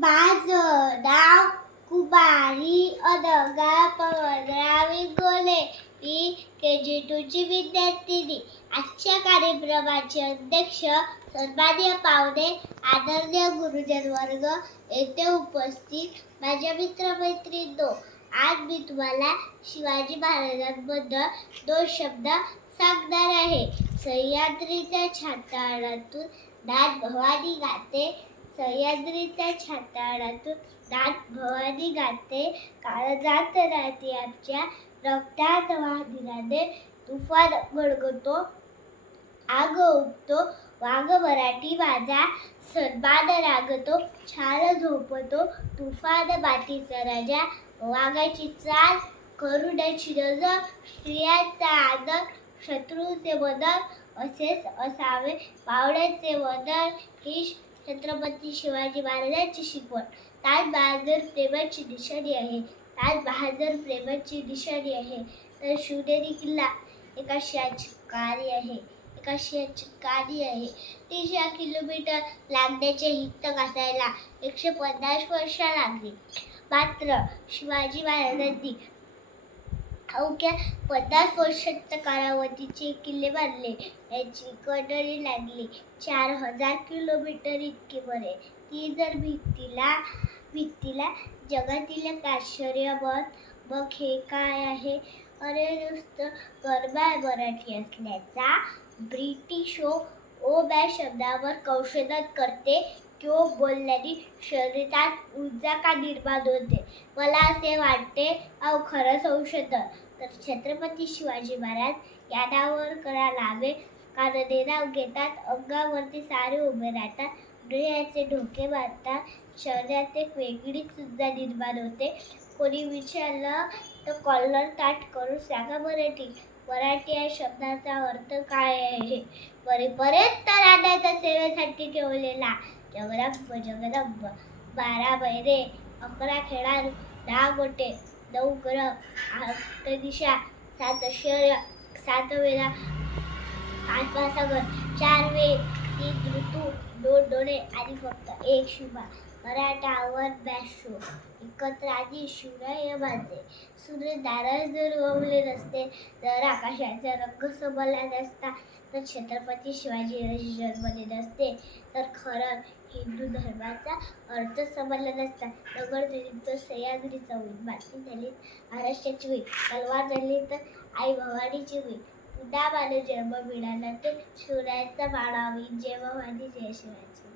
माझं नाव कुमारी अनघा पवनराव इंगोले. मी KG2 ची विद्यार्थिनी. आजच्या कार्यक्रमाचे अध्यक्ष सन्माननीय पाहुणे, आदरणीय गुरुजन वर्ग, येथे उपस्थित माझ्या मित्रमैत्रिणींनो, आज मी तुम्हाला शिवाजी महाराजांबद्दल 2 शब्द सांगणार आहे. सह्याद्रीच्या छाताडातून नाथ भवानी गाते, सह्याद्रीच्या छाताडातून नाथ भवानी गाते, काळजात राहते आमच्या रक्तात वाहिनीने, तुफान गडगडतो, आग उठतो, वाघ मराठी माझा सन्मान रागतो, छान झोपतो, तुफान मातीचा राजा, वाघाची चाल, करुण्याची नजर, स्त्रियांचा आदर, शत्रूचे वदन, असेच असावे पावण्याचे वदन, ही छत्रपती शिवाजी महाराजांची शिकवण. ताज बहादूर प्रेमाची निशाणी आहे, ताज बहादूर प्रेमाची निशाणी आहे. तर शिवनेरी किल्ला एका शियाची कहाणी आहे, एका शियाची कहाणी आहे. 300 किलोमीटर लागण्याचे हित गाठायला 150 वर्ष लागली. मात्र शिवाजी महाराजांनी अवघ्या 50 वर्षांच्या कालावधीचे किल्ले बांधले. याची कडरी लागली 4000 किलोमीटर इतके बरे. ती जर भित्तीला जगातील आश्चर्य बघ हे काय आहे. अरे नुसतं गरबा मराठी असल्याचा ब्रिटिश ओ बॅ शब्दावर संशोधन करते. क्यों बोलल्याने शरीरात ऊर्जा का निर्माण होते. मला असे वाटते अहो खरं संशोधन तर छत्रपती शिवाजी महाराज या नावावर करायला हवे. कारण हे नाव घेतात अंगावरती सारे उभे राहतात, डोळ्याचे ढोके मारतात, शरीरात एक वेगळीच ऊर्जा निर्माण होते. कोणी विचारलं तर कॉलर ताट करून सांगा मराठी या शब्दाचा अर्थ काय आहे. पर्यंत राहण्याच्या सेवेसाठी ठेवलेला जगदंब 12 महिने 11 खेळाडू 10 गोटे 9 ग्रह 8 दिशा 7 ऐश्वर्य 7 वेळा 5 महासागर 4 वेद 3 ऋतू 2 डोळे आणि फक्त 1 शिवा. मराठावर बॅशो एकत्र आधी शिवराय माझे. सूर्य दारात जर उगवले नसते, जर आकाशाचा रंग समजला नसता, तर छत्रपती शिवाजी जन्मले नसते, तर खरं हिंदू धर्माचा अर्थ समजला नसता. दगड झाली तर सह्याद्रीचा होईल, माती झाली महाराष्ट्राची होईल, तलवार झाली तर आई भवानीची होईल. पुन्हा मला जन्म मिळाला तर शिवरायांचा बाळा होईल. जय भवानी जय शिवाजी.